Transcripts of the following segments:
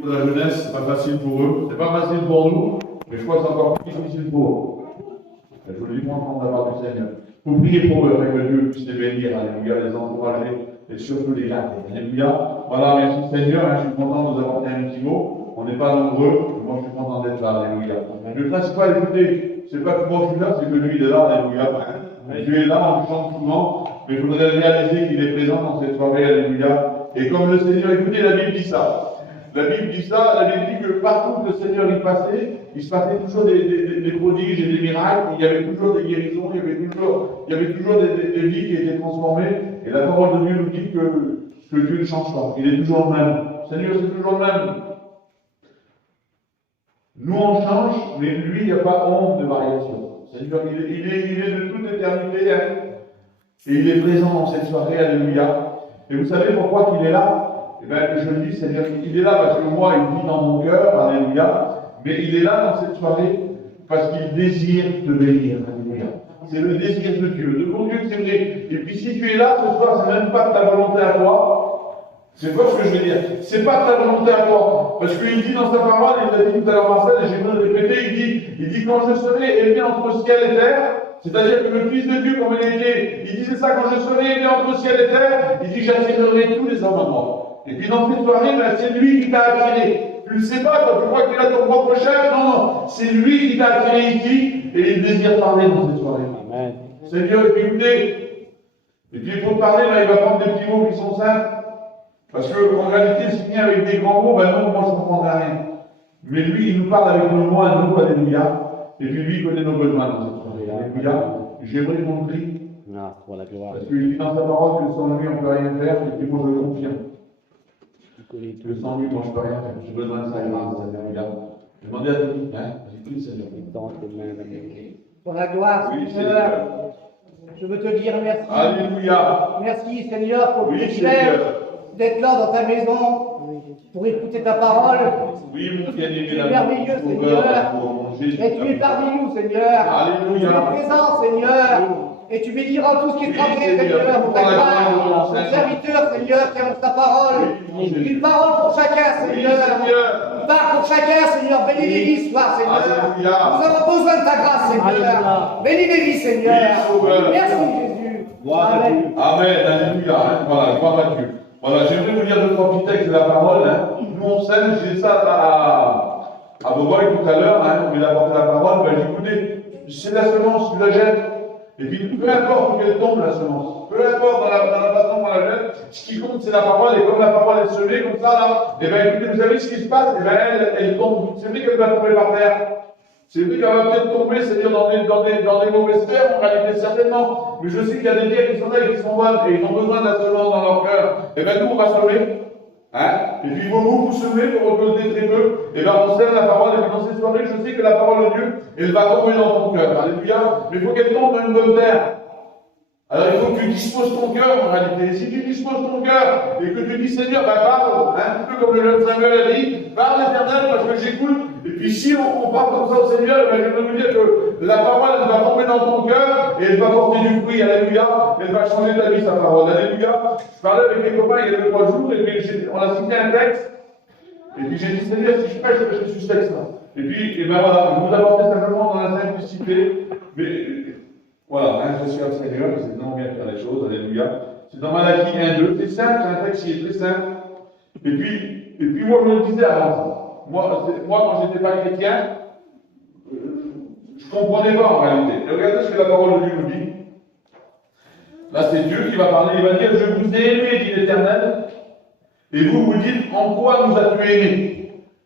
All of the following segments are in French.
Pour la jeunesse, c'est pas facile pour eux, c'est pas facile pour nous, mais je crois que c'est encore plus difficile pour eux. Je vous le dis, moi, de la part du Seigneur. Vous priez pour eux, avec que Dieu puisse les bénir, alléluia, les encourager, et surtout les garder. Alléluia. Voilà, merci Seigneur, hein, je suis content de vous apporter un petit mot. On n'est pas nombreux, moi je suis content d'être là, alléluia. Le principal, écoutez, c'est pas que moi je suis là, c'est que lui il est là, alléluia. Dieu est là, on le chante souvent, mais il faudrait réaliser qu'il est présent dans cette soirée, alléluia. Et comme le Seigneur, écoutez, la Bible dit ça. La Bible dit ça, la Bible dit que partout où le Seigneur y passait, il se passait toujours des prodiges et des miracles, il y avait toujours des guérisons, il y avait toujours des vies qui étaient transformées, et la parole de Dieu nous dit que Dieu ne change pas, il est toujours le même. Le Seigneur, c'est toujours le même. Nous, on change, mais lui, il n'y a pas honte de variation. Le Seigneur, il est de toute éternité, hein, et il est présent dans cette soirée, alléluia. Et vous savez pourquoi qu'il est là? Eh bien, je le dis, c'est-à-dire qu'il est là parce que moi, il vit dans mon cœur, alléluia, mais il est là dans cette soirée parce qu'il désire te bénir, alléluia. C'est le désir de Dieu, de mon Dieu que c'est vrai. Et puis si tu es là ce soir, c'est même pas de ta volonté à toi. C'est pas ce que je veux dire. C'est pas de ta volonté à toi. Parce qu'il dit dans sa parole, il l'a dit tout à l'heure Marcel, et j'ai besoin de répéter, il dit quand je serai élevé entre ciel et terre, c'est-à-dire que le Fils de Dieu, comme il était, il disait ça, quand je serai élevé entre ciel et terre, il dit j'attirerai tous les hommes à moi. Et puis dans cette soirée, ben, c'est lui qui t'a attiré. Tu ne le sais pas, toi, tu crois qu'il a ton propre chef. Non, non, c'est lui qui t'a attiré ici, et il désire parler dans cette soirée. Amen. Seigneur, et puis écoutez, et puis pour parler, là, il va prendre des petits mots qui sont simples. Parce qu'en réalité, s'il vient avec des grands mots, ben non, moi je ne comprendrai rien. Mais lui, il nous parle avec nos mots à nous, alléluia. Et puis lui, il connaît nos besoins dans cette soirée, alléluia. J'aimerais qu'on prie. Parce qu'il dit dans sa parole que sans lui, on ne peut rien faire, et puis moi je le confirme. Que sans lui, moi je ne peux rien faire. J'ai besoin de ça, alléluia. Demandez à Denis, hein. J'ai pris Seigneur. Pour la gloire, oui, Seigneur. Je veux te dire merci. Alléluia. Merci, Seigneur, pour le privilège d'être là dans ta maison, pour écouter ta parole. Oui, mon bien-aimé, tu es merveilleux, Seigneur. Et tu es parmi nous, Seigneur. Alléluia. Tu es présent, Seigneur. Et tu béniras tout ce qui est travaillé, Seigneur, pour ta gloire. Ton serviteur, Seigneur, qui annonce ta parole. Une parole pour chacun, Seigneur. Une parole pour chacun, Seigneur. Bénis les vies ce soir, Seigneur. Nous avons besoin de ta grâce, Seigneur. Bénis les vies, Seigneur. Merci, Jésus. Amen. Amen. Alléluia. Voilà, gloire à Dieu. Voilà, j'aimerais vous lire deux, trois petits textes de la parole. Hein. Nous, on s'aime, j'ai dit ça à Boboy tout à l'heure, hein, on lui a apporté la parole. Ben, j'ai écouté, c'est la semence, tu la jettes. Et puis, peu importe où elle tombe, la semence, peu importe dans la façon dont on la jette, ce qui compte, c'est la parole, et comme la parole est semée, comme ça, là, et bien, écoutez, vous savez ce qui se passe? Et bien, elle tombe, c'est vrai qu'elle va tomber par terre. C'est vrai qu'elle va peut-être tomber, c'est-à-dire dans des mauvaises terres, en réalité, certainement. Mais je sais qu'il y a des terres qui sont là et qui sont bonnes, et ils ont besoin de la semence dans leur cœur. Et bien, nous, on va semer. Hein? Et puis, vous semez pour récolter très peu. Et bien, on sème la parole, et puis dans cette soirée, je sais que la parole de Dieu, elle va tomber dans ton cœur. Alléluia. Mais il faut qu'elle tombe dans une bonne terre. Alors, il faut que tu disposes ton cœur, en réalité. Et si tu disposes ton cœur, et que tu dis, Seigneur, ben, parle, un petit peu comme le jeune Samuel a dit, parle l'Éternel, parce que j'écoute. Et puis, si on parle comme ça au Seigneur, ben, je vais vous dire que la parole, elle va tomber dans ton cœur, et elle va porter du fruit, alléluia. Elle va changer ta vie, sa parole, alléluia. Je parlais avec mes copains il y a 2-3 jours, et puis on a signé un texte. Et puis j'ai dit, Seigneur, si je prêche, je suis ce texte-là. Et puis, ben voilà, je vous apporte simplement dans la simplicité, mais voilà, hein, je suis un Seigneur, c'est non bien faire les choses, alléluia. C'est dans Malachie 1-2, c'est simple, c'est un texte qui est très simple. Et puis moi, je le disais avant. Moi, quand j'étais pas chrétien, je comprenais pas en réalité. Et regardez ce que la parole de Dieu nous dit. Là, c'est Dieu qui va parler, il va dire, je vous ai aimé, dit l'Éternel. Et vous dites, en quoi nous as-tu aimés?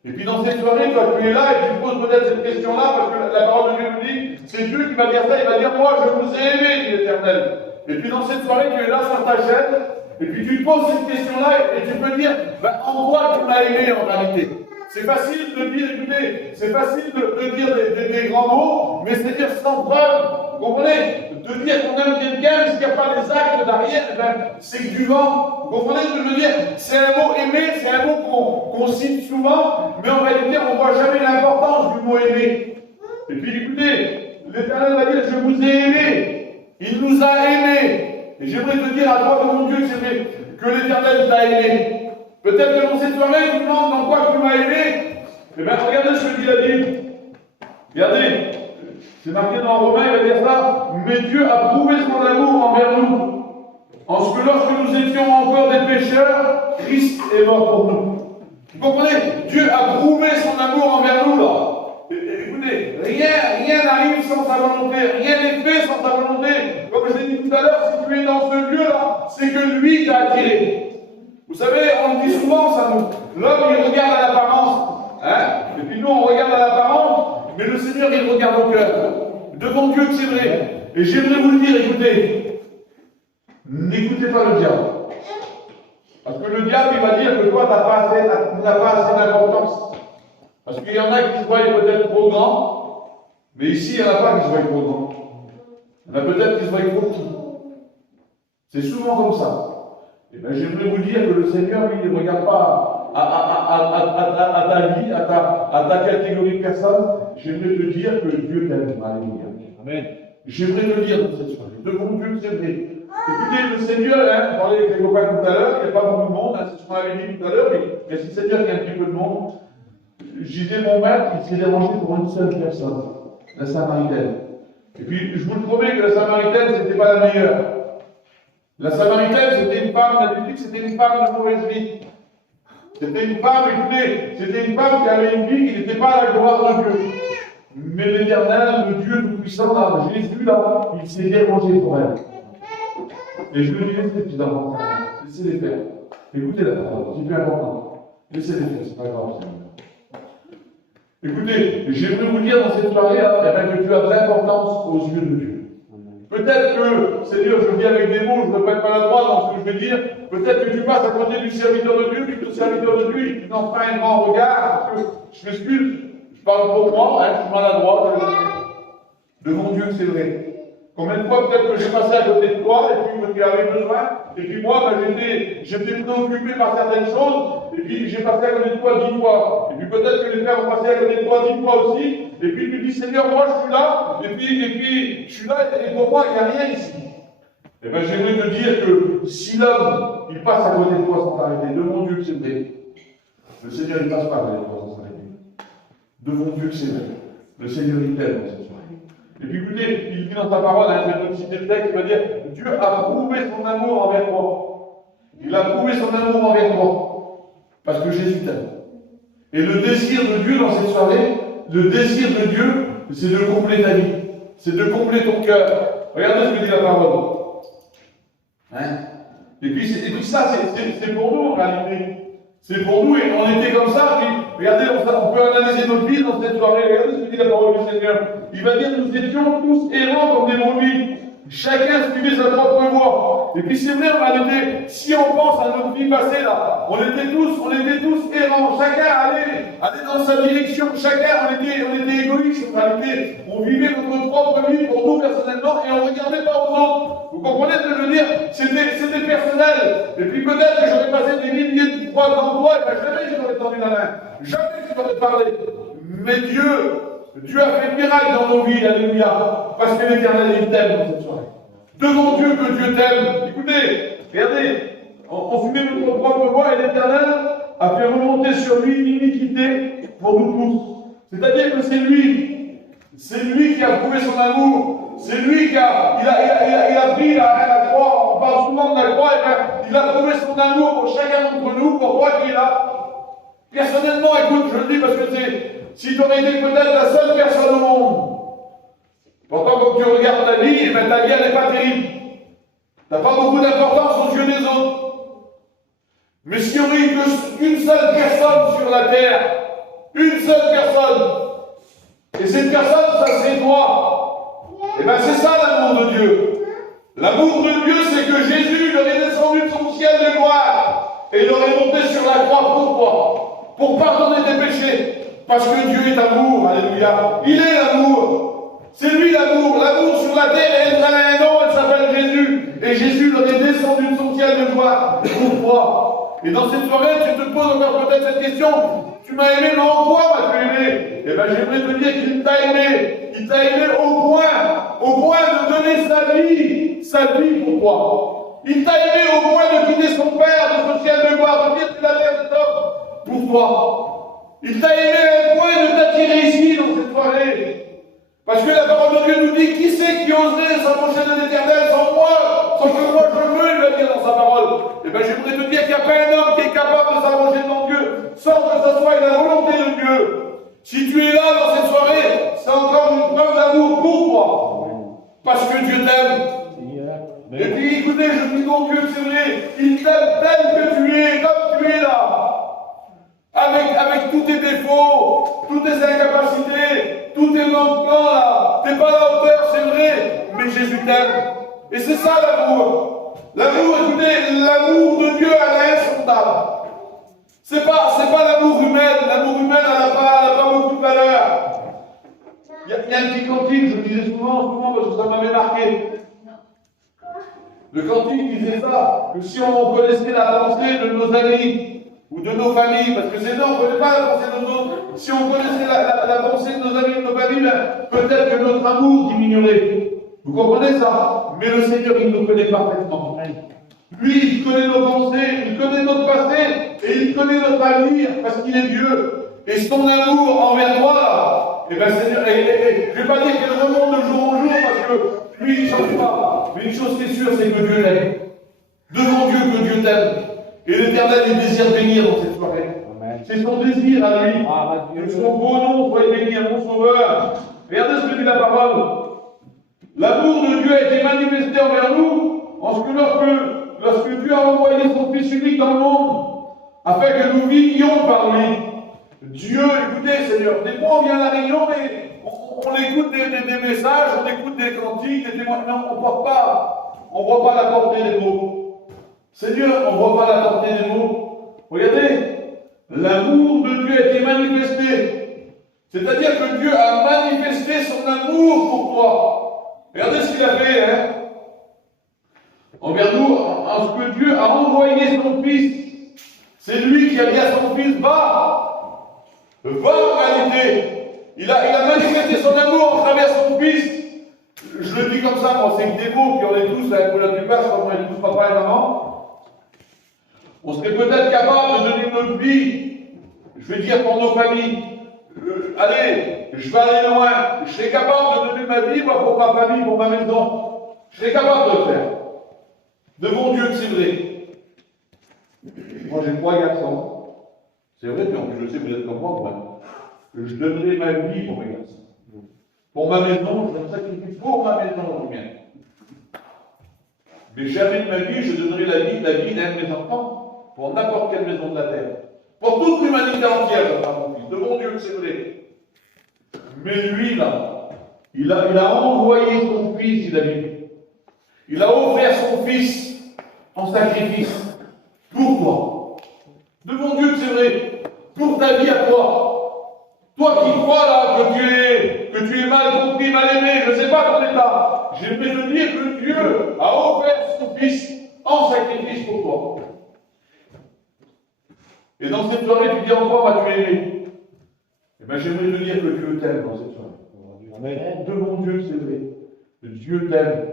Et puis dans cette soirée, toi tu es là et tu poses peut-être cette question-là, parce que la parole de Dieu nous dit, c'est Dieu qui va dire ça, il va dire, moi je vous ai aimé, dit l'Éternel. Et puis dans cette soirée, tu es là sur ta chaîne, et puis tu te poses cette question-là, et tu peux dire, ben, en quoi tu m'as aimé en réalité? C'est facile de dire, écoutez, c'est facile de dire des grands mots, mais c'est dire sans preuve, vous comprenez? De dire qu'on aime quelqu'un, mais s'il n'y a pas des actes derrière, ben, c'est du vent. Vous comprenez ce que je veux dire? C'est un mot aimer, c'est un mot qu'on cite souvent, mais en réalité, on ne voit jamais l'importance du mot aimer. Et puis écoutez, l'Éternel va dire, je vous ai aimé. Il nous a aimés. Et j'aimerais te dire à toi, mon Dieu, que l'Éternel t'a aimé. Peut-être que dans cette soirée, tu demandes dans quoi tu m'as aimé. C'est marqué dans Romains, il va dire ça. Mais Dieu a prouvé son amour envers nous. En ce que lorsque nous étions encore des pécheurs, Christ est mort pour nous. Vous comprenez? Dieu a prouvé son amour envers nous, là. Écoutez, rien n'arrive sans sa volonté, rien n'est fait sans sa volonté. Comme je l'ai dit tout à l'heure, si tu es dans ce lieu-là, c'est que lui t'a attiré. Vous savez, on le dit souvent, ça nous. L'homme, il regarde à l'apparence. Hein? Et puis nous, on regarde à l'apparence, mais le Seigneur, il regarde au cœur. Devant Dieu que c'est vrai. Et j'aimerais vous le dire, écoutez, n'écoutez pas le diable. Parce que le diable, il va dire que toi, tu n'as pas assez d'importance. Parce qu'il y en a qui se voient peut-être trop grands, mais ici, il n'y en a pas qui se voient trop grands. Il y en a peut-être qui se voient trop petits. C'est souvent comme ça. Et bien, j'aimerais vous dire que le Seigneur, lui, il ne regarde pas à ta vie, à ta catégorie de personnes. J'aimerais te dire que Dieu t'aime. Alléluia. Amen. J'aimerais te dire dans cette soirée, devant Dieu, c'est vrai. Écoutez, le Seigneur, hein, je parlais avec les copains tout à l'heure, il n'y a pas beaucoup de monde, hein, c'est ce qu'on avait dit tout à l'heure, mais si le Seigneur, il y a un petit peu de monde. Je disais, mon maître, il s'est dérangé pour une seule personne, la Samaritaine. Et puis, je vous le promets que la Samaritaine, ce n'était pas la meilleure. La Samaritaine, c'était une femme, la Bible, c'était une femme de mauvaise vie. C'était une femme, écoutez, c'était une femme qui avait une vie qui n'était pas à la gloire de Dieu. Mais l'Éternel, le Dieu Tout-Puissant, là, Jésus, là, il s'est dérangé pour elle. Et je lui dis, c'est plus important. Laissez-les faire. Écoutez la parole, c'est plus important. Laissez-les faire, c'est pas grave. Écoutez, j'aimerais vous dire dans cette soirée, que tu as de l'importance aux yeux de Dieu. Peut-être que, Seigneur, je dis avec des mots, je ne répète pas la droite dans ce que je vais dire, peut-être que tu passes à côté du serviteur de Dieu, puis que le serviteur de Dieu, il n'en fait un grand regard, parce que, je m'excuse, je parle pour moi, hein, je suis maladroit, devant Dieu, c'est vrai. Combien de fois peut-être que j'ai passé à côté de toi, et puis que tu avais besoin, et puis moi, j'étais préoccupé par certaines choses, et puis j'ai passé à côté de toi 10 fois. Et puis peut-être que les frères vont passer à côté de toi 10 fois aussi, et puis tu dis, Seigneur, moi je suis là, et puis je suis là, et pour moi, il n'y a rien ici. Eh bien, j'aimerais te dire que si l'homme, il passe à côté de toi sans t'arrêter, devant Dieu que c'est vrai, le Seigneur, il ne passe pas à côté de toi sans s'arrêter. Devant Dieu que c'est vrai. Le Seigneur, il t'aime dans cette soirée. Et puis écoutez, il dit dans sa parole, hein, je vais te citer le texte, il va dire, Dieu a prouvé son amour envers toi. Il a prouvé son amour envers toi. Parce que Jésus t'aime. Et le désir de Dieu dans cette soirée, le désir de Dieu, c'est de combler ta vie. C'est de combler ton cœur. Regardez ce que dit la parole. Hein? Et puis ça, c'est pour nous en réalité. C'est pour nous, et on était comme ça, puis regardez, on peut analyser notre vie dans cette soirée, regardez ce que dit la parole du Seigneur. Il va dire, nous étions tous errants comme des brebis. Chacun suivait sa propre voie. Et puis c'est vrai, en réalité, si on pense à notre vie passée là, on était tous errants. Chacun allait dans sa direction. Chacun, on était égoïstes en réalité. On vivait notre propre vie pour nous personnellement et on ne regardait pas aux autres. Vous comprenez ce que je veux dire? C'était personnel. Et puis peut-être que j'aurais passé des milliers de fois devant toi et ben jamais je t'aurais tendu la main. Jamais je t'aurais parlé. Mais Dieu a fait miracle dans nos vies, alléluia, parce que l'Éternel il t'aime dans cette soirée. Devant Dieu que Dieu t'aime. Écoutez, regardez, on fumait notre propre voie et l'Éternel a fait remonter sur lui l'iniquité pour nous tous. C'est-à-dire que c'est lui qui a prouvé son amour, c'est lui qui a pris la croix, on parle souvent de la croix, et bien, il a prouvé son amour pour chacun d'entre nous, pour toi qui es là. Personnellement, écoute, je le dis parce que si tu aurais été peut-être la seule personne au monde, pourtant, quand tu regardes ta vie, eh ben, ta vie, elle n'est pas terrible. Tu n'as pas beaucoup d'importance aux yeux des autres. Mais s'il y aurait eu qu'une seule personne sur la terre, une seule personne, et cette personne, ça serait toi, eh bien, c'est ça l'amour de Dieu. L'amour de Dieu, c'est que Jésus leur est descendu de son ciel de gloire, et il leur est monté sur la croix pour toi, pour pardonner tes péchés. Parce que Dieu est amour, alléluia. Il est l'amour. C'est lui l'amour. L'amour sur la terre, elle a un nom, elle s'appelle Jésus. Et Jésus leur est descendu de son ciel de gloire pour toi. Et dans cette soirée, tu te poses encore peut-être cette question. Tu m'as aimé, mais en quoi m'as-tu aimé? Eh bien, j'aimerais te dire qu'il t'a aimé. Il t'a aimé au point de donner sa vie pour toi. Il t'a aimé au point de quitter son Père de son ciel de gloire, de dire qu'il a l'air de homme pour toi. Il t'a aimé à un point de t'attirer ici dans cette soirée. Parce que la parole de Dieu nous dit, qui c'est qui oserait s'approcher de l'Éternel sans moi, sans que moi je veux, il va dire dans sa parole. Eh bien, j'aimerais te dire qu'il n'y a pas un homme qui est capable de s'approcher devant Dieu sans que ce soit la volonté de Dieu. Si tu es là dans cette soirée, c'est encore une preuve d'amour pour toi. Parce que Dieu t'aime. Et puis écoutez, je dis mon Dieu, c'est vrai, il t'aime tel que tu es, comme tu es là. Avec tous tes défauts, toutes tes incapacités, tous tes manquements là. T'es pas à la hauteur, c'est vrai, mais Jésus t'aime. Et c'est ça l'amour. L'amour, écoutez, l'amour de Dieu, elle est insondable. C'est pas l'amour humain. L'amour humain, elle n'a pas beaucoup de valeur. Il y a un petit cantique, je le disais souvent parce que ça m'avait marqué. Le cantique disait ça, que si on connaissait la pensée de nos amis ou de nos familles, parce que c'est non, on ne connaît pas la pensée de nos autres, si on connaissait la pensée de nos amis et de nos familles, peut-être que notre amour diminuerait. Vous comprenez ça? Mais le Seigneur, il nous connaît parfaitement. Lui, il connaît nos pensées, il connaît notre passé, et il connaît notre avenir, parce qu'il est Dieu. Et son amour envers toi, eh bien, Seigneur, je ne vais pas dire qu'elle remonte de jour en jour, parce que lui, il ne change pas. Mais une chose qui est sûre, c'est que Dieu l'aime. Devant Dieu, que Dieu t'aime. Et l'Éternel, il désire bénir dans cette soirée. C'est son désir à lui. Que son beau nom soit béni à mon Sauveur. Regardez ce que dit la parole. L'amour de Dieu a été manifesté envers nous, en ce que lorsque Dieu a envoyé son Fils unique dans le monde, afin que nous vivions par lui. Dieu, écoutez, Seigneur, des fois on vient à la réunion et on écoute des messages, on écoute des cantiques, des témoignages, on ne voit pas la portée des mots. Seigneur, on ne voit pas la portée des mots. Regardez, l'amour de Dieu a été manifesté. C'est-à-dire que Dieu a manifesté son amour pour toi. Regardez ce qu'il a fait, hein, envers nous, en ce que Dieu a envoyé son Fils. C'est lui qui a dit à son Fils, va en réalité. Il a manifesté son amour en travers son Fils. Je le dis comme ça, moi, c'est que des mots, puis on est tous, pour la plupart, je crois qu'on est tous papa et maman. On serait peut-être capable de donner notre vie, je vais dire pour nos familles. Allez, je vais aller loin. Je serais capable de donner ma vie, moi, pour ma famille, pour ma maison. Je serais capable de le faire. Devant Dieu que c'est vrai. Moi, j'ai 3 garçons. C'est vrai, mais en plus, je sais, vous êtes comme moi. Je donnerai ma vie pour mes garçons. Pour ma maison, je me sacrifie pour ma maison, mienne. Mais jamais de ma vie, je donnerai la vie d'un de mes enfants pour n'importe quelle maison de la terre. Pour toute l'humanité entière, je donnerai mon fils. Devant Dieu que c'est vrai. Mais lui, là, il a envoyé son Fils, il a dit. Il a offert son Fils en sacrifice. Pour toi. Devant Dieu que c'est vrai. Pour ta vie à toi. Toi qui crois là que tu es mal compris, mal aimé, je ne sais pas ton état. J'aimerais te dire que Dieu a offert son Fils en sacrifice pour toi. Et dans cette soirée, tu dis encore, vas-tu aimer? Eh bien, j'aimerais te dire que Dieu t'aime dans cette soirée. Amen. Devant Dieu, c'est vrai. Dieu t'aime.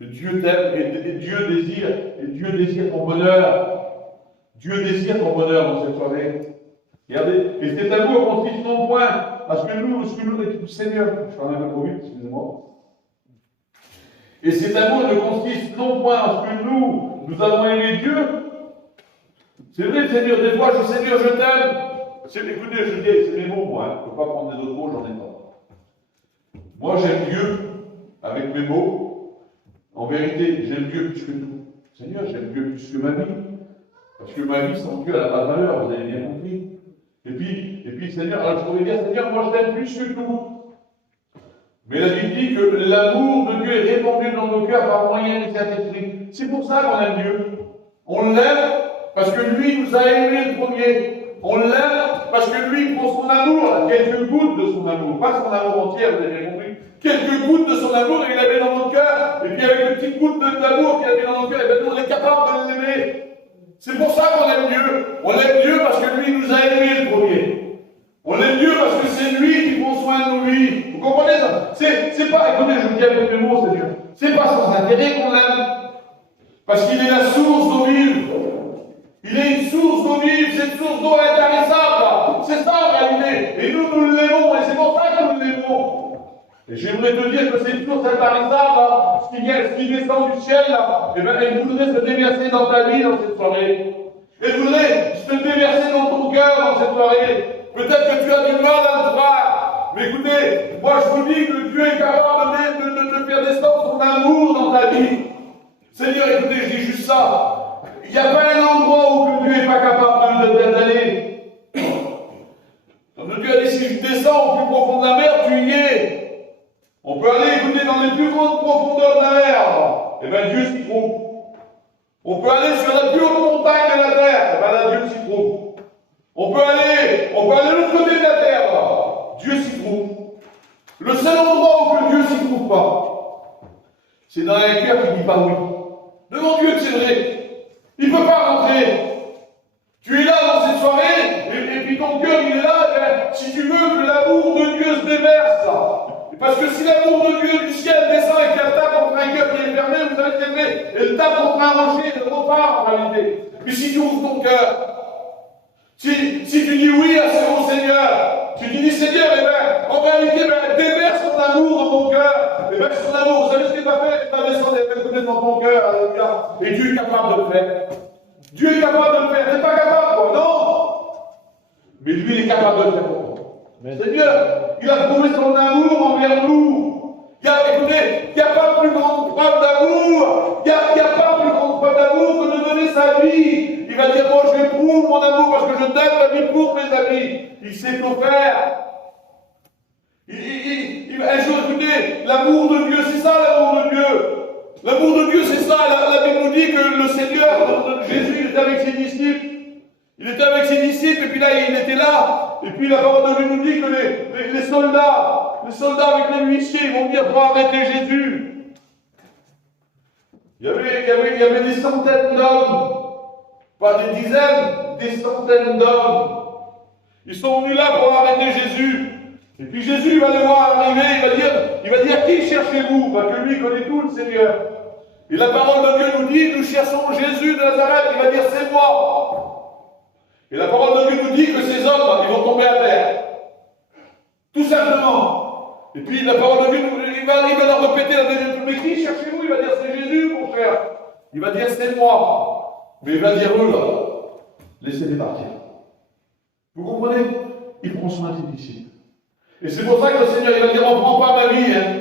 Dieu t'aime et Dieu désire ton bonheur. Dieu désire ton bonheur dans cette soirée. Regardez, et cet amour consiste non point à ce que nous, Seigneur, je parle un peu trop vite, excusez-moi. Et cet amour ne consiste non point à ce que nous avons aimé Dieu. C'est vrai, Seigneur, des fois, Seigneur, je t'aime. Écoutez, je dis, c'est mes mots, moi, je ne peux pas prendre des autres mots, j'en ai pas. Moi, j'aime Dieu avec mes mots. En vérité, j'aime Dieu plus que tout. Seigneur, j'aime Dieu plus que ma vie. Parce que ma vie sans Dieu, elle n'a pas de valeur, vous avez bien compris. Et puis, Seigneur, alors je pourrais dire, Seigneur, moi je t'aime plus que tout. Mais la Bible dit que l'amour de Dieu est répandu dans nos cœurs par moyen du Saint-Esprit. C'est pour ça qu'on aime Dieu. On l'aime parce que lui nous a aimés le premier. On l'aime parce que lui prend son amour, quelques gouttes de son amour, pas son amour entier, vous avez bien compris. Quelques gouttes de son amour, et il la met dans notre cœur. Et puis avec les petites gouttes d'amour qu'il a mis dans notre cœur, et bien nous on est capable de l'aimer. C'est pour ça qu'on aime Dieu. On aime Dieu parce que lui nous a aimés le premier. On aime Dieu parce que c'est lui qui prend soin de nos vies. Vous comprenez ça? C'est pas, écoutez, je vous dis avec mes mots, Seigneur. C'est pas sans intérêt qu'on l'aime. Parce qu'il est la source d'eau vive. Il est une source d'eau vive, cette source d'eau intarissable. C'est ça en réalité. Et nous l'aimons, et c'est pour ça que nous l'aimons. Et j'aimerais te dire que c'est toujours cet harisard là, ce qui descend du ciel là, et bien elle voudrait se déverser dans ta vie dans cette soirée. Elle voudrait se déverser dans ton cœur dans cette soirée. Peut-être que tu as du mal à le voir. Mais écoutez, moi je vous dis que Dieu est capable de faire descendre son amour dans ta vie. Seigneur, écoutez, je dis juste ça. Il n'y a pas un endroit où Dieu n'est pas capable d'aller. Dieu a dit, si je descends au plus profond de la mer, tu y es. On peut aller, écouter, dans les plus grandes profondeurs de la mer. Et bien Dieu s'y trouve. On peut aller sur la plus haute montagne de la terre. Et bien là, Dieu s'y trouve. On peut aller de l'autre côté de la terre. Dieu s'y trouve. Le seul endroit où Dieu s'y trouve pas, c'est dans un cœur qui dit pas oui. Devant Dieu que c'est vrai. Il ne peut pas rentrer. Tu es là dans cette soirée, et puis ton cœur il est là, et bien, si tu veux que l'amour de Dieu se déverse là. Parce que si l'amour de Dieu du ciel descend et qu'elle tape contre un cœur qui est fermé, vous savez ce qu'elle fait? Elle tape contre un rocher, elle repart en réalité. Puis si tu ouvres ton cœur, si tu dis oui au Seigneur, tu dis Seigneur, eh bien, en réalité, déverse ton amour dans ton cœur. Et bien, son amour, vous savez ce qu'il va faire? Il va descendre et va dans ton cœur, alléluia. Et Dieu est capable de le faire. Dieu est capable de le faire. Tu n'es pas capable, quoi, non? Mais lui, il est capable de le faire pour toi. Seigneur, il a prouvé son amour envers nous. Écoutez, il n'y a pas plus grande preuve d'amour. Il n'y a pas plus grande preuve d'amour que de donner sa vie. Il va dire, moi je prouve mon amour parce que je donne ma vie pour mes amis. Il sait tout faire. Un jour, écoutez, l'amour de Dieu, c'est ça l'amour de Dieu. L'amour de Dieu, c'est ça. La Bible nous dit que le Seigneur, Jésus, il était avec ses disciples. Il était avec ses disciples, et puis là, il était là. Et puis la parole de Dieu nous dit que les soldats avec les huissiers, ils vont dire, pour arrêter Jésus. Il y avait des centaines d'hommes. Pas des dizaines, des centaines d'hommes. Ils sont venus là pour arrêter Jésus. Et puis Jésus va les voir arriver, il va dire qui cherchez-vous? Parce que lui il connaît tout le Seigneur. Et la parole de Dieu nous dit, nous cherchons Jésus de Nazareth, il va dire c'est moi. Et la parole de Dieu nous dit que ces hommes, ils vont tomber à terre. Tout simplement. Et puis la parole de Dieu, il va leur répéter la deuxième fois, mais qui cherchez-vous? Il va dire c'est Jésus, mon frère. Il va dire c'est moi. Mais il va dire eux là, laissez-les partir. Vous comprenez? Il prend soin de ses disciples. Et c'est pour ça que le Seigneur, il va dire, on ne prend pas ma vie. Hein.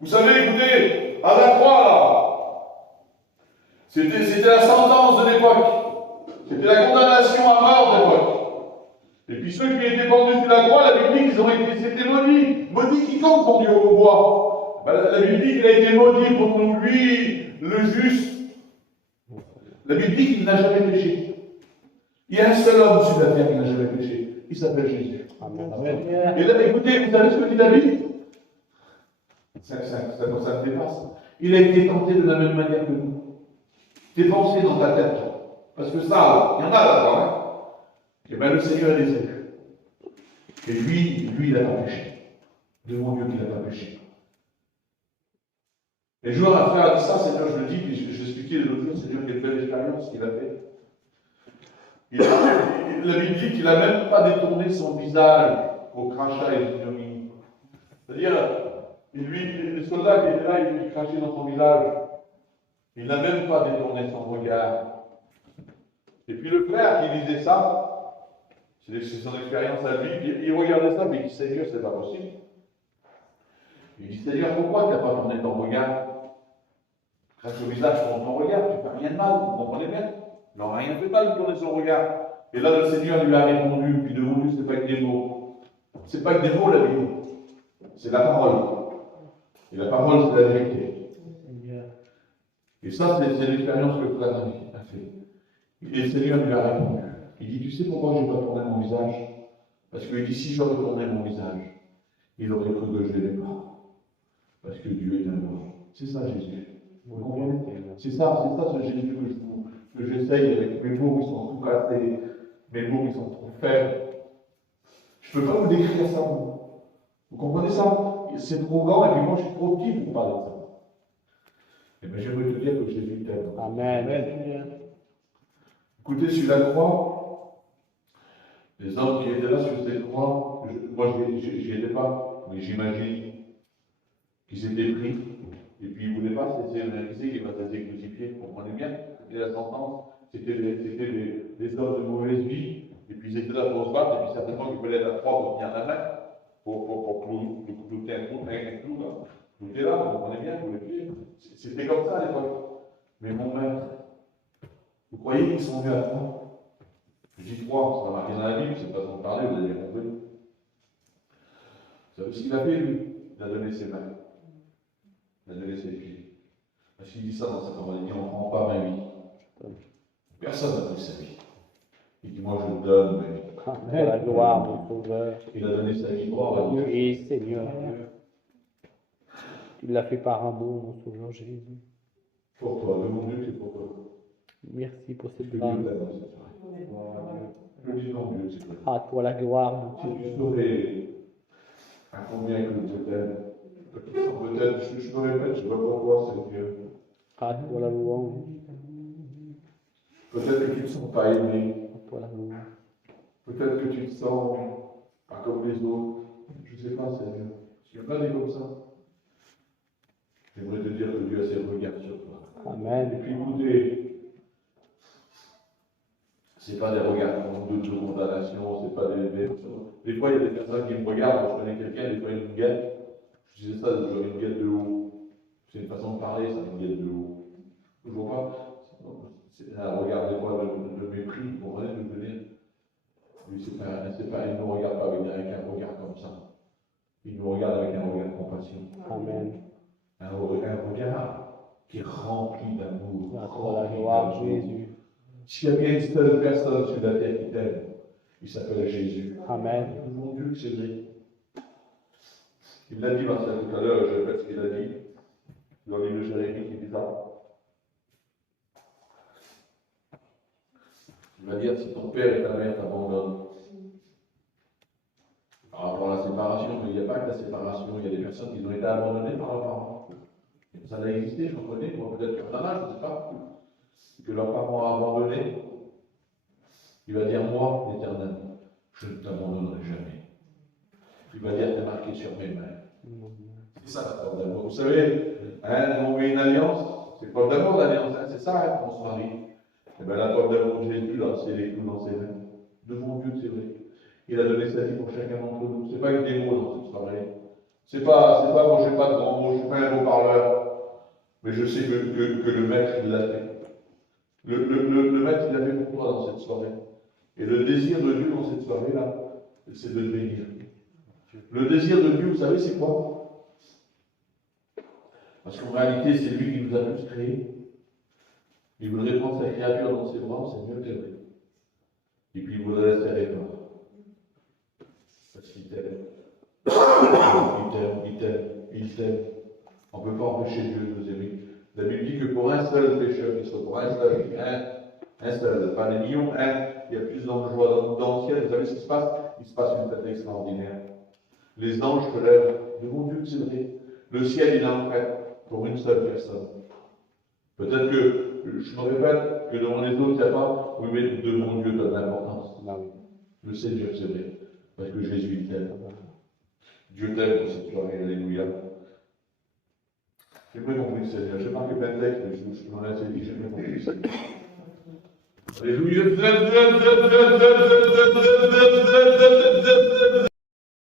Vous savez, écoutez, à la croix, là, c'était la sentence de l'époque. C'était la condamnation à mort de l'époque. Et puis ceux qui étaient pendus sur la croix, la Bible dit qu'ils ont été, c'était maudit. Maudit quiconque conduit au bois. La Bible dit qu'il a été maudit pour nous, lui, le juste. La Bible dit qu'il n'a jamais péché. Il y a un seul homme sur la terre qui n'a jamais péché. Il s'appelle Jésus. Amen. Et là, écoutez, vous savez ce que dit David? Ça me dépasse. Il a été tenté de la même manière que nous. Tes pensées dans ta tête. Parce que ça, il y en a là-dedans. Hein? Et bien le Seigneur les a vus. Et lui, il n'a pas péché. Devant Dieu qu'il n'a pas péché. Et je vois un frère a dit ça, Seigneur, je le dis, puis je expliquais l'autre jour, Seigneur, quelle belle expérience qu'il a fait. La Bible dit qu'il n'a même pas détourné son visage au crachat et aux ignominies. C'est-à-dire, le soldat qui était là, il crachait dans son visage. Il n'a même pas détourné son regard. Et puis le frère qui lisait ça, c'est son expérience à lui, il regardait ça, mais il dit, Seigneur, c'est pas possible. Il dit, Seigneur, pourquoi tu n'as pas tourné ton regard? Crache au visage sur ton regard, tu ne fais rien de mal, vous comprenez bien? Il n'aura rien fait de mal de tourner son regard. Et là, le Seigneur lui a répondu, puis devant lui, ce n'est pas que des mots. Ce n'est pas que des mots, la Bible. C'est la parole. Et la parole, c'est la vérité. Et ça, c'est l'expérience que le frère a fait. Et le Seigneur lui a répondu. Il dit, tu sais pourquoi je n'ai pas tourné mon visage? Parce qu'il dit, si j'aurais tourné mon visage, il aurait cru que je ne l'aimais pas. Parce que Dieu est amour. C'est ça, Jésus. Vous comprenez? C'est ça ce Jésus que j'essaye avec mes mots qui sont tout cassés, mes mots qui sont trop faibles. Je ne peux pas vous décrire ça, vous comprenez ça? C'est trop grand et puis moi je suis trop petit pour parler de ça. Et bien j'aimerais te dire que Jésus t'aime. Amen. Écoutez, sur la croix, les hommes qui étaient là sur cette croix, moi j'y étais pas, mais j'imagine. qui s'était pris, et puis il ne voulait pas se laisser analyser qu'il va se laisser crucifier, vous comprenez bien? C'était la sentence, c'était des hommes de mauvaise vie, et puis ils étaient là pour se battre, et puis certainement qu'il fallait être à trois pour tenir la main, pour clouter un clou là. Clouter là, vous comprenez bien, vous le tuer. C'était comme ça à l'époque. Mais mon maître, vous croyez qu'ils sont venus à trois? Je dis trois, ça n'a marqué dans la Bible, c'est pas son parler, vous avez bien compris. Vous savez ce qu'il a fait, lui? Il a donné ses mains. Il a donné ses pieds. Parce qu'il dit ça dans sa parole, il dit on ne prend pas ma vie. Personne n'a pris sa vie. Il dit moi je donne ma vie. Amen. La gloire, mon Sauveur. Il a donné sa vie pour Dieu. Oui, Seigneur. Tu l'as fait par amour, mon Sauveur Jésus. Pour toi, de mon Dieu, c'est pour toi. Merci pour cette Que Dieu grâce. t'aime dans cette soirée. Que dis donc Dieu, c'est toi. À toi la gloire, mon Si Dieu. tu saurais à combien que Dieu t'aime, peut-être, je me répète, je ne sais pas pourquoi, c'est Dieu. À toi la louange. Peut-être que tu ne te sens pas aimé. À toi la louange. Peut-être que tu te sens pas comme les autres. Je ne sais pas, Seigneur. Tu n'as pas dit comme ça. J'aimerais te dire que Dieu a ses regards sur toi. Et Amen. puis écoutez, c'est pas des regards de condamnation, c'est pas des fois il y a des personnes qui me regardent, quand je connais quelqu'un, des fois il me guette. Je disais ça, je une guette de haut. C'est une façon de parler, ça, une guette de haut. Je vois pas. C'est un regard des fois de mépris, vous comprenez ce que je veux dire? Lui, il ne nous regarde pas avec un regard comme ça. Il nous regarde avec un regard de compassion. Amen. Un regard qui est rempli d'amour. À toi la gloire, Jésus. S'il y a bien une seule personne sur la terre qui t'aime, il s'appelle Jésus. Amen. Mon Dieu, que c'est vrai. Il l'a dit, Marcel, tout à l'heure, je répète ce qu'il a dit. Dans le livre de Jérémie, qui dit ça. Il va dire, si ton père et ta mère t'abandonnent, par rapport à la séparation, mais il n'y a pas que la séparation, il y a des personnes qui ont été abandonnées par leurs parents. Ça a existé, je connais, moi peut-être qu'il y en a, je ne sais pas, que leurs parents ont abandonné. Il va dire, moi, l'Éternel, je ne t'abandonnerai jamais. Il va dire, t'es marqué sur mes mains. C'est ça la preuve d'amour. Vous savez, on met une alliance, c'est preuve d'amour l'alliance, c'est ça qu'on se marie. Et bien la preuve d'amour de Jésus, là, c'est les clous dans ses mains. Devant Dieu, c'est vrai. Il a donné sa vie pour chacun d'entre nous. C'est pas une démo dans cette soirée. C'est pas moi, je n'ai pas de grands mots, je ne suis pas un beau parleur. Mais je sais que le maître, il l'a fait. Le maître, il l'a fait pour toi dans cette soirée. Et le désir de Dieu dans cette soirée-là, c'est de te bénir. Le désir de Dieu, vous savez, c'est quoi? Parce qu'en réalité, c'est lui qui nous a tous créés. Il voudrait prendre sa créature dans ses bras, c'est mieux que vrai. Et puis il voudrait la serrer fort. Parce qu'il t'aime. Il t'aime. On ne peut pas empêcher Dieu de nous aimer. La Bible dit que pour un seul pécheur, qui soit pour un seul, pas des millions, il y a plus d'anges dans le ciel. Vous savez ce qui se passe? Il se passe une fête extraordinaire. Les anges se lèvent devant Dieu, c'est vrai. Le ciel, il en fait pour une seule personne. Peut-être que, je me répète, que devant les autres, il n'y a pas, oui, mais devant Dieu, tu as de l'importance. Le Seigneur, c'est vrai. Parce que Jésus, il t'aime. Dieu t'aime pour cette soirée, alléluia. J'ai bien compris, Seigneur. J'ai marqué plein de textes, mais je m'en ai assez dit, j'ai bien compris, Seigneur. Alléluia.